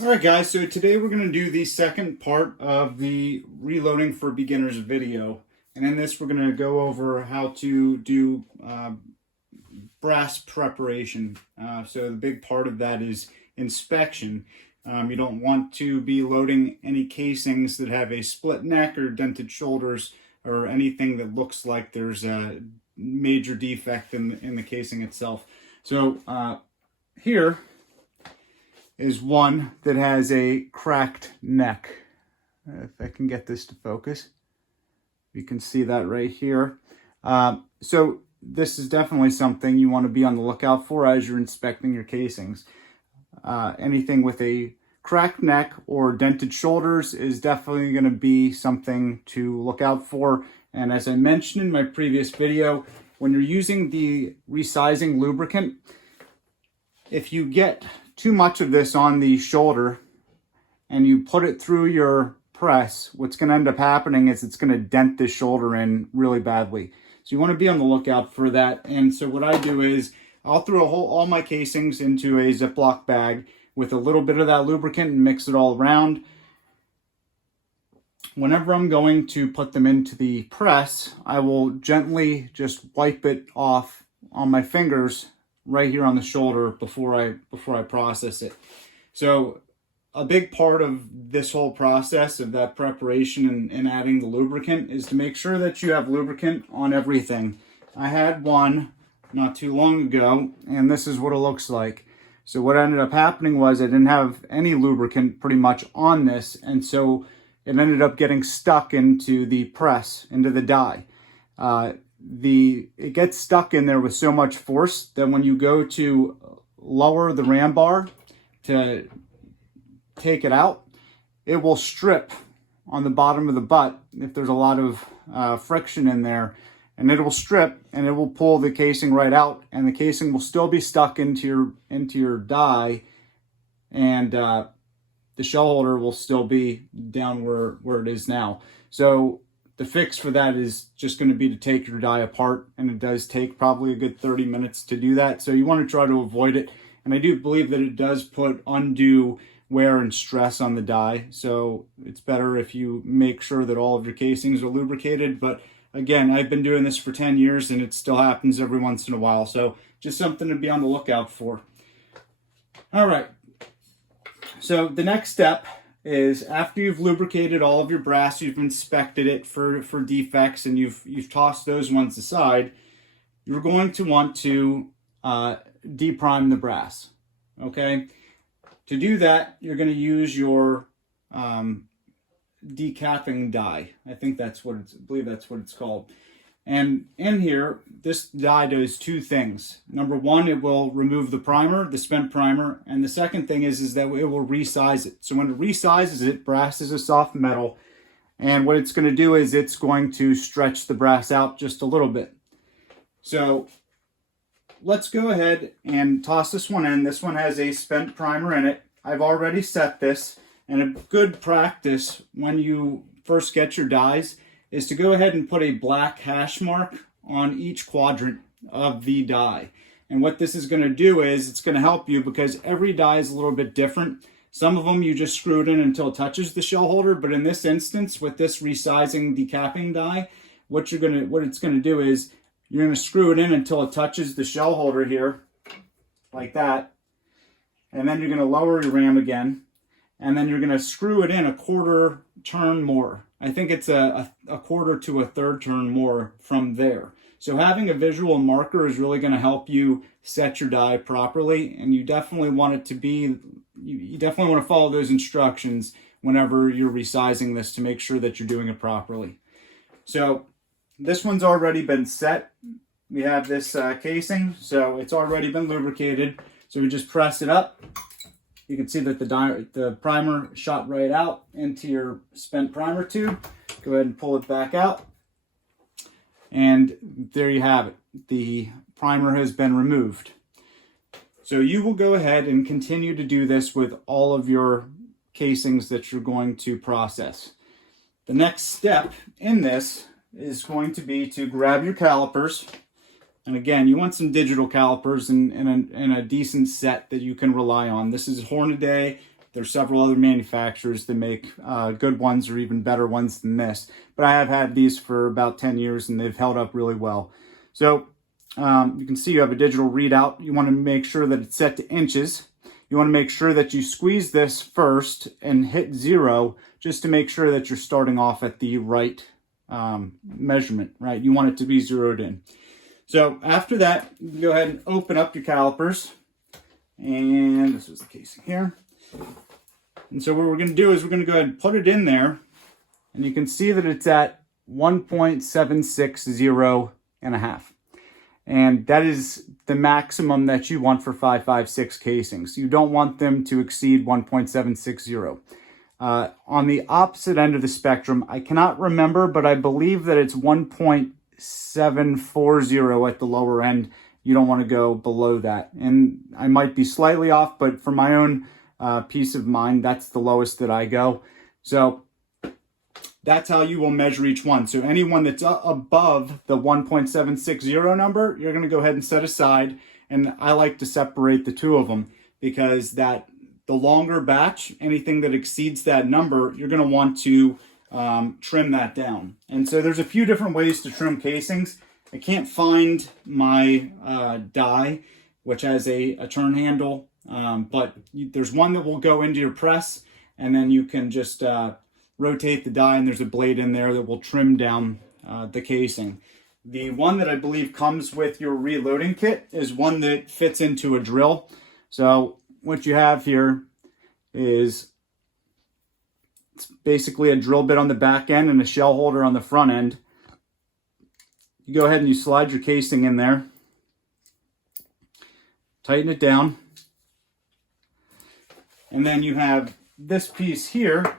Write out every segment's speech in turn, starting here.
Alright guys, so today we're going to do the second part of the Reloading for Beginners video. And in this we're going to go over how to do brass preparation. So the big part of that is inspection. You don't want to be loading any casings that have a split neck or dented shoulders or anything that looks like there's a major defect in the casing itself. So here is one that has a cracked neck. If I can get this to focus, you can see that right here. So this is definitely something you want to be on the lookout for as you're inspecting your casings. Anything with a cracked neck or dented shoulders is definitely going to be something to look out for. And as I mentioned in my previous video, when you're using the resizing lubricant, if you get too much of this on the shoulder and you put it through your press, what's going to end up happening is it's going to dent this shoulder in really badly. So you want to be on the lookout for that. And so what I do is I'll throw all my casings into a Ziploc bag with a little bit of that lubricant and mix it all around. Whenever I'm going to put them into the press, I will gently just wipe it off on my fingers right here on the shoulder before I process it. So a big part of this whole process of that preparation and adding the lubricant is to make sure that you have lubricant on everything. I had one not too long ago, and this is what it looks like. So what ended up happening was I didn't have any lubricant pretty much on this, and so it ended up getting stuck into the press, into the die. It gets stuck in there with so much force that when you go to lower the ram bar to take it out, it will strip on the bottom of the butt if there's a lot of friction in there, and it will strip and it will pull the casing right out, and the casing will still be stuck into your die, and the shell holder will still be down where it is now. So the fix for that is just going to be to take your die apart, and it does take probably a good 30 minutes to do that. So you want to try to avoid it. And I do believe that it does put undue wear and stress on the die. So it's better if you make sure that all of your casings are lubricated. But again, I've been doing this for 10 years and it still happens every once in a while. So just something to be on the lookout for. All right. So the next step is after you've lubricated all of your brass, you've inspected it for defects, and you've tossed those ones aside, you're going to want to deprime the brass. Okay? To do that, you're going to use your decapping die. I believe that's what it's called. And in here, this die does two things. Number one, it will remove the primer, the spent primer, and the second thing is that it will resize it. So when it resizes it, brass is a soft metal, and what it's going to do is it's going to stretch the brass out just a little bit. So let's go ahead and toss this one in. This one has a spent primer in it. I've already set this, and a good practice when you first get your dies is to go ahead and put a black hash mark on each quadrant of the die. And what this is going to do is it's going to help you because every die is a little bit different. Some of them you just screw it in until it touches the shell holder, but in this instance with this resizing decapping die, what it's going to do is you're going to screw it in until it touches the shell holder here like that. And then you're going to lower your ram again, and then you're going to screw it in a quarter turn more. I think it's a quarter to a third turn more from there. So having a visual marker is really going to help you set your die properly, and you definitely want it to be, you definitely want to follow those instructions whenever you're resizing this to make sure that you're doing it properly. So this one's already been set. We have this casing, so it's already been lubricated. So we just press it up. You can see that the primer shot right out into your spent primer tube. Go ahead and pull it back out. And there you have it. The primer has been removed. So you will go ahead and continue to do this with all of your casings that you're going to process. The next step in this is going to be to grab your calipers. And again, you want some digital calipers in a decent set that you can rely on. This is Hornady There's several other manufacturers that make good ones or even better ones than this. But I have had these for about 10 years and they've held up really well. So you can see you have a digital readout. You want to make sure that it's set to inches. You want to make sure that you squeeze this first and hit 0 just to make sure that you're starting off at the right measurement, right? You want it to be zeroed in. So after that, you can go ahead and open up your calipers. And this is the casing here. And so what we're going to do is we're going to go ahead and put it in there. And you can see that it's at 1.760 and a half. And that is the maximum that you want for 5.56 casings. You don't want them to exceed 1.760. On the opposite end of the spectrum, I cannot remember, but I believe that it's 1.740 at the lower end. You don't want to go below that. And I might be slightly off, but for my own peace of mind, that's the lowest that I go. So that's how you will measure each one. So anyone that's above the 1.760 number, you're going to go ahead and set aside. And I like to separate the two of them because the longer batch, anything that exceeds that number, you're going to want to trim that down. And so there's a few different ways to trim casings. I can't find my die, which has a turn handle, but there's one that will go into your press, and then you can just rotate the die, and there's a blade in there that will trim down the casing. The one that I believe comes with your reloading kit is one that fits into a drill. So what you have here is it's basically a drill bit on the back end and a shell holder on the front end. You go ahead and you slide your casing in there, tighten it down, and then you have this piece here.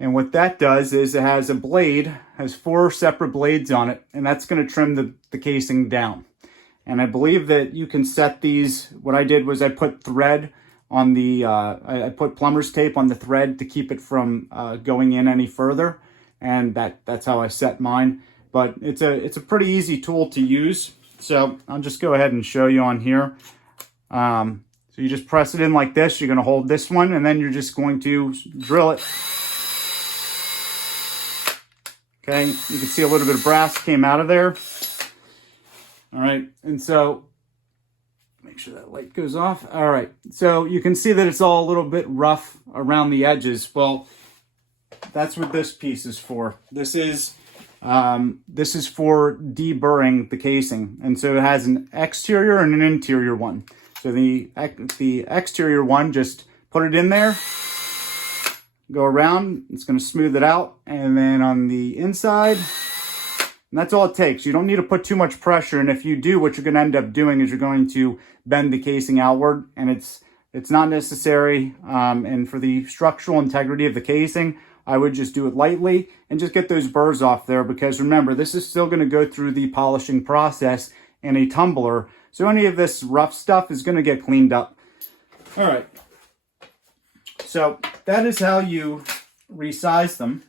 And what that does is it has a blade, has 4 separate blades on it, and that's going to trim the casing down. And I believe that you can set these. What I did was I put thread on the, I put plumber's tape on the thread to keep it from going in any further. And that's how I set mine. But it's a pretty easy tool to use. So I'll just go ahead and show you on here. So you just press it in like this. You're going to hold this one, and then you're just going to drill it. Okay, you can see a little bit of brass came out of there. All right, and so make sure that light goes off. All right, so you can see that it's all a little bit rough around the edges. Well, that's what this piece is for. This is for deburring the casing, and so it has an exterior and an interior one. So the exterior one, just put it in there, go around, it's going to smooth it out, and then on the inside, and that's all it takes. You don't need to put too much pressure, and if you do, what you're going to end up doing is you're going to bend the casing outward, and it's not necessary. And for the structural integrity of the casing, I would just do it lightly and just get those burrs off there, because remember, this is still going to go through the polishing process in a tumbler, so any of this rough stuff is going to get cleaned up. All right. So that is how you resize them.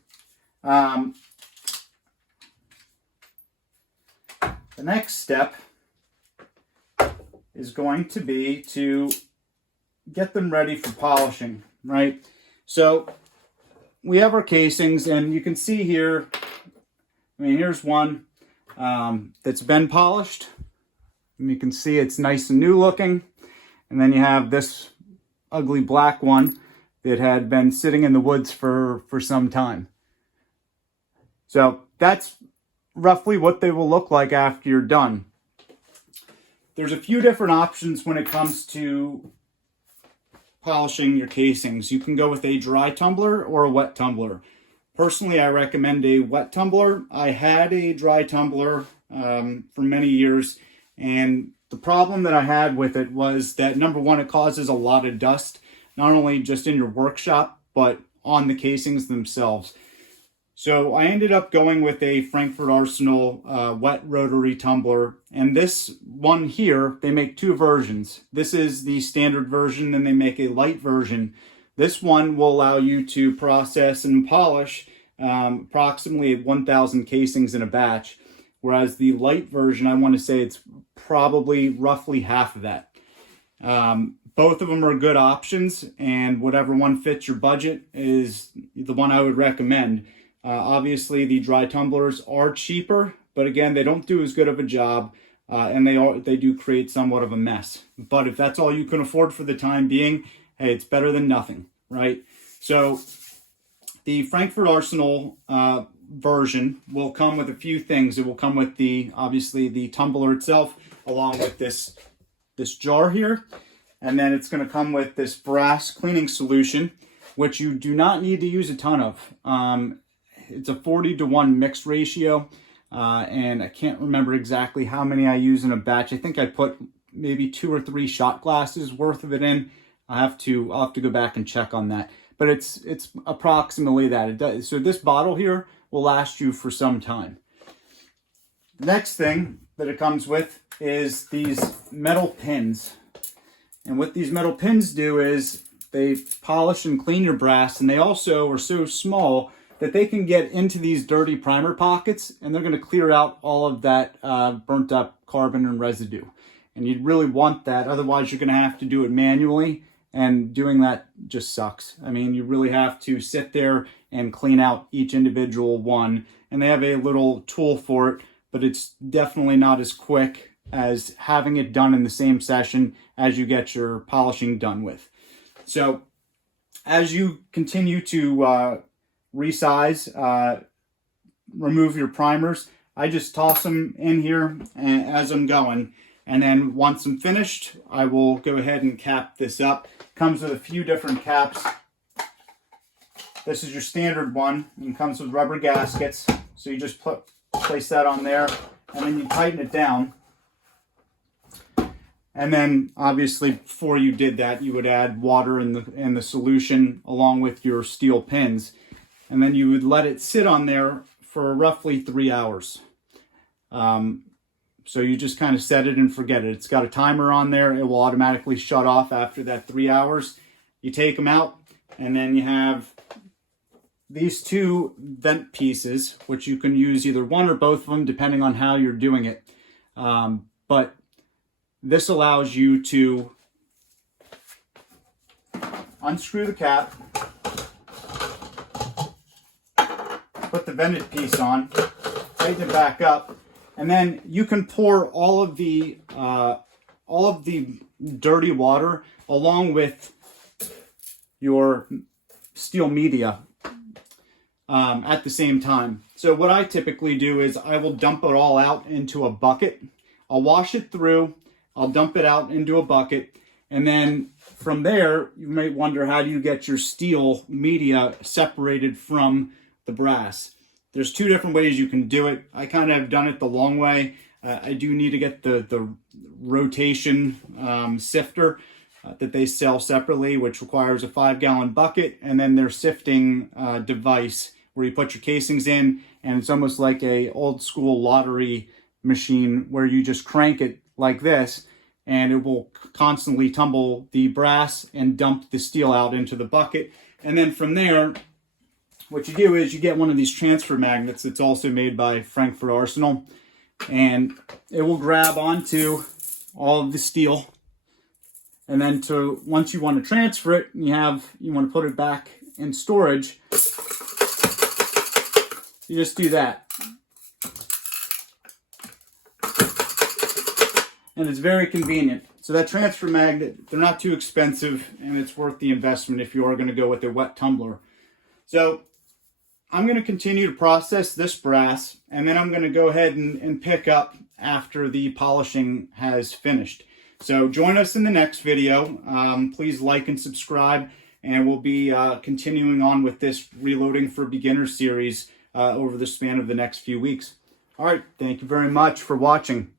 The next step is going to be to get them ready for polishing, right? So we have our casings, and you can see here, I mean, here's one that's been polished. And you can see it's nice and new looking. And then you have this ugly black one that had been sitting in the woods for some time. So that's roughly what they will look like after you're done. There's a few different options when it comes to polishing your casings. You can go with a dry tumbler or a wet tumbler. Personally, I recommend a wet tumbler. I had a dry tumbler for many years, and the problem that I had with it was that, number one, it causes a lot of dust, not only just in your workshop, but on the casings themselves. So I ended up going with a Frankford Arsenal wet rotary tumbler. And this one here, they make 2 versions. This is the standard version, then they make a light version. This one will allow you to process and polish approximately 1,000 casings in a batch. Whereas the light version, I want to say it's probably roughly half of that. both of them are good options, and whatever one fits your budget is the one I would recommend. Obviously, the dry tumblers are cheaper, but again, they don't do as good of a job, and they do create somewhat of a mess. But if that's all you can afford for the time being, hey, it's better than nothing, right? So the Frankford Arsenal version will come with a few things. It will come with obviously the tumbler itself, along with this jar here. And then it's going to come with this brass cleaning solution, which you do not need to use a ton of. It's a 40-to-1 mixed ratio. And I can't remember exactly how many I use in a batch. I think I put maybe 2 or 3 shot glasses worth of it in. I'll have to go back and check on that. But it's approximately that. It does. So this bottle here will last you for some time. The next thing that it comes with is these metal pins. And what these metal pins do is they polish and clean your brass, and they also are so small that they can get into these dirty primer pockets, and they're going to clear out all of that burnt up carbon and residue. And you'd really want that, otherwise you're going to have to do it manually, and doing that just sucks. I mean, you really have to sit there and clean out each individual one, and they have a little tool for it, but it's definitely not as quick as having it done in the same session as you get your polishing done with. So as you continue to resize, remove your primers, I just toss them in here as I'm going. And then once I'm finished, I will go ahead and cap this up. Comes with a few different caps. This is your standard one, and comes with rubber gaskets. So you just place that on there, and then you tighten it down. And then, obviously, before you did that, you would add water in the solution along with your steel pins. And then you would let it sit on there for roughly 3 hours. So you just kind of set it and forget it. It's got a timer on there. It will automatically shut off after that 3 hours. You take them out, and then you have these 2 vent pieces, which you can use either one or both of them, depending on how you're doing it. But this allows you to unscrew the cap, put the vented piece on, tighten it back up, and then you can pour all of the dirty water along with your steel media at the same time. So what I typically do is I will dump it all out into a bucket. I'll wash it through. I'll dump it out into a bucket, and then from there, you might wonder, how do you get your steel media separated from the brass? There's 2 different ways you can do it. I kind of have done it the long way. I do need to get the rotation sifter that they sell separately, which requires a 5-gallon bucket, and then their sifting device where you put your casings in, and it's almost like a old school lottery machine where you just crank it like this, and it will constantly tumble the brass and dump the steel out into the bucket. And then from there, what you do is you get one of these transfer magnets that's also made by Frankford Arsenal, and it will grab onto all of the steel. And then once you want to transfer it, you want to put it back in storage, you just do that. And it's very convenient. So that transfer magnet, they're not too expensive, and it's worth the investment if you are going to go with a wet tumbler. So I'm going to continue to process this brass, and then I'm going to go ahead and pick up after the polishing has finished. So join us in the next video. Please like and subscribe, and we'll be continuing on with this Reloading for Beginners series over the span of the next few weeks. All right, thank you very much for watching.